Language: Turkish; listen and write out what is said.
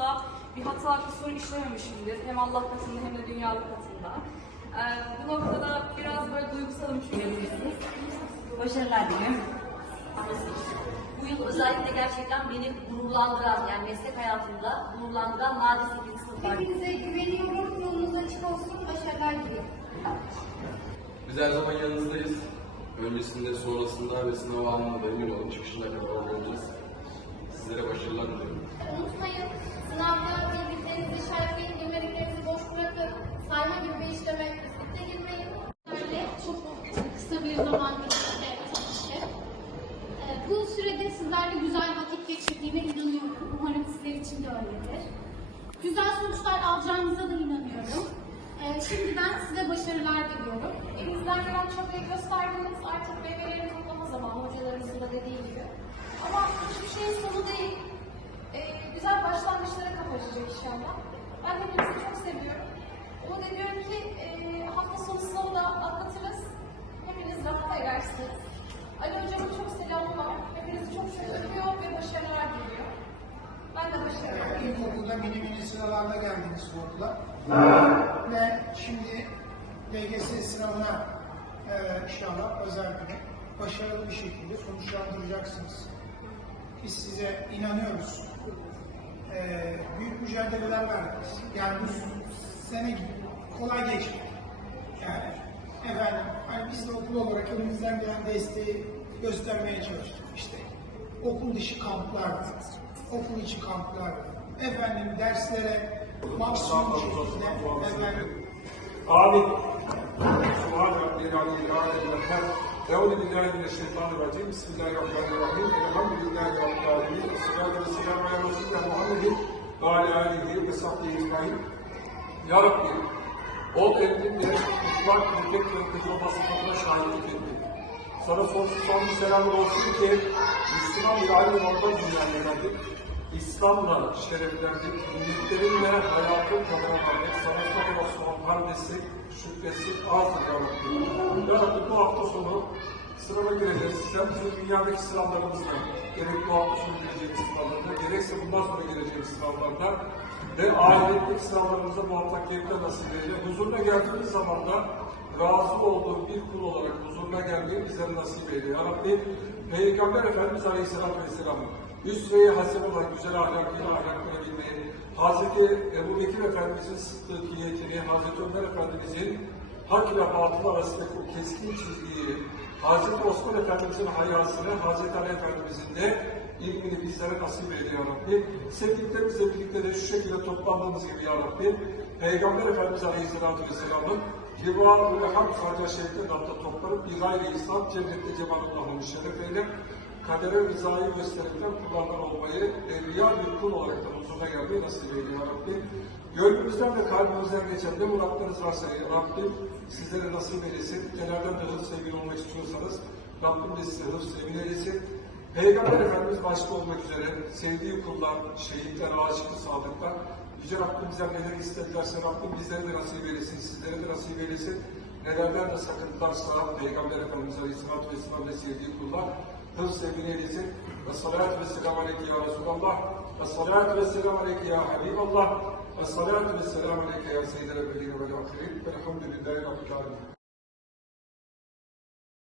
inşallah bir hata kusur işlememişimdir. Hem Allah katında hem de dünyalık katında. Ee, bu noktada biraz böyle duygusalım çünkü. Başarılar diliyorum. Bu yıl özellikle gerçekten beni gururlandıran, yani meslek hayatımda gururlandıran nadir 8. sınıflar. Hepinize güveniyorum. Yolunuz açık olsun. Başarılar diliyorum. Biz her zaman yanınızdayız. Öncesinde, sonrasında ve sınav anında emin olun çıkışına kadar Sürede sizlerle güzel vakit geçirdiğime inanıyorum. Umarım sizler için de öyledir. Güzel sonuçlar alacağınıza da inanıyorum. Ee, Şimdiden size başarılar diliyorum. Elinizden gelen çabayı gösterdiniz. Artık meyvelerini toplama zamanı hocalarımızın da dediği gibi. İlkokulda mini mini sıralarda geldiniz bu okula. Ve şimdi LGS sınavına e, inşallah özel güne başarılı bir şekilde sonuçlandıracaksınız. Biz size inanıyoruz. E, büyük mücadeleler verdiniz. Yani bu sene kolay geçmedi. Yani efendim hani biz de okul olarak elimizden gelen desteği göstermeye çalıştık işte. Okul dışı kamplar, okul içi kamplar, efendim derslere, maksimum şekilde efendim. Abi. Subhanallah. Euzu billahi mineşşeytanirracim. Bismillahirrahmanirrahim. Elhamdülillahi rabbil alamin. Esselatu vesselamu ala resulina Muhammedin ve ala alihi ve sahbihi ecmaîn. Ya Rabbi, ol emrinle mutlak yüksek ve kızılma sıfatına şahitlik ettik. Sana sonsuz sanmış selamlar olsun ki Müslüman bir aile orada dünyaya geldik. İslam'la şereflendik, ümmetlerinle hayatın kazanmak, sana sonra son kardeşi, şüphesi azdır ya Rabbi. Bu hafta sonu sınava gireceğiz. Sen bizim dünyadaki sınavlarımızla, gerek bu hafta sonu gireceğimiz sınavlarda, gerekse bundan sonra gireceğimiz sınavlarda ve ahiretteki sınavlarımıza muvaffakiyetler nasip eyle. Huzuruna geldiğimiz zaman da razı olduğu bir kul olarak huzuruna gelmeyi bizlere nasip eyle. Ya Peygamber Efendimiz Aleyhisselatü Vesselam üsve-i hasene olarak güzel ahlakıyla ahlaklanabilmeyi, Hazreti Ebu Bekir Efendimizin sıddıkiyetini, Hazreti Ömer Efendimizin hak ile batıl arasındaki o keskin çizgiyi, Hazreti Osman Efendimizin hayasını, Hazreti Ali Efendimizin de ilmini bizlere nasip eyle ya Rabbi. Sevdiklerimizle birlikte de şu şekilde toplandığımız gibi ya Rabbi, Peygamber Efendimiz Aleyhisselatü Vesselam'ın Civar ve Hamd Sarca Şerif'in adında toplanıp bir gayri İslam cennette cemalullah'ın şeref eyle. Kadere rızayı gösterekten kullardan olmayı, evliya bir kul olarak da huzuruna gelmeyi nasip eyle ya Rabbi. Gönlümüzden ve kalbimizden geçen ne muratlarınız varsa ya Rabbim sizlere nasip eylesin. Nelerden de hırs sevgili olmak istiyorsanız Rabbim de size hırs sevgili eylesin. Peygamber Efendimiz başta olmak üzere sevdiği kullar, şehitler, aşıklı sadıklar, Yüce Rabbim bizden neler istedilerse Rabbim bizlere de nasip eylesin, sizlere de nasip eylesin. Nelerden de sakındılarsa Peygamber Efendimiz Aleyhisselatü Vesselam ve sevdiği kullar hırs sevgili eylesin. Ve salatu ve selam aleyke ya Resulallah. Ve salatu ve selam aleyke ya Habiballah. Ve salatu ve selam aleyke ya Seyyidel Evvelin ve Ahirin. Velhamdülillahi Rabbil Alemin.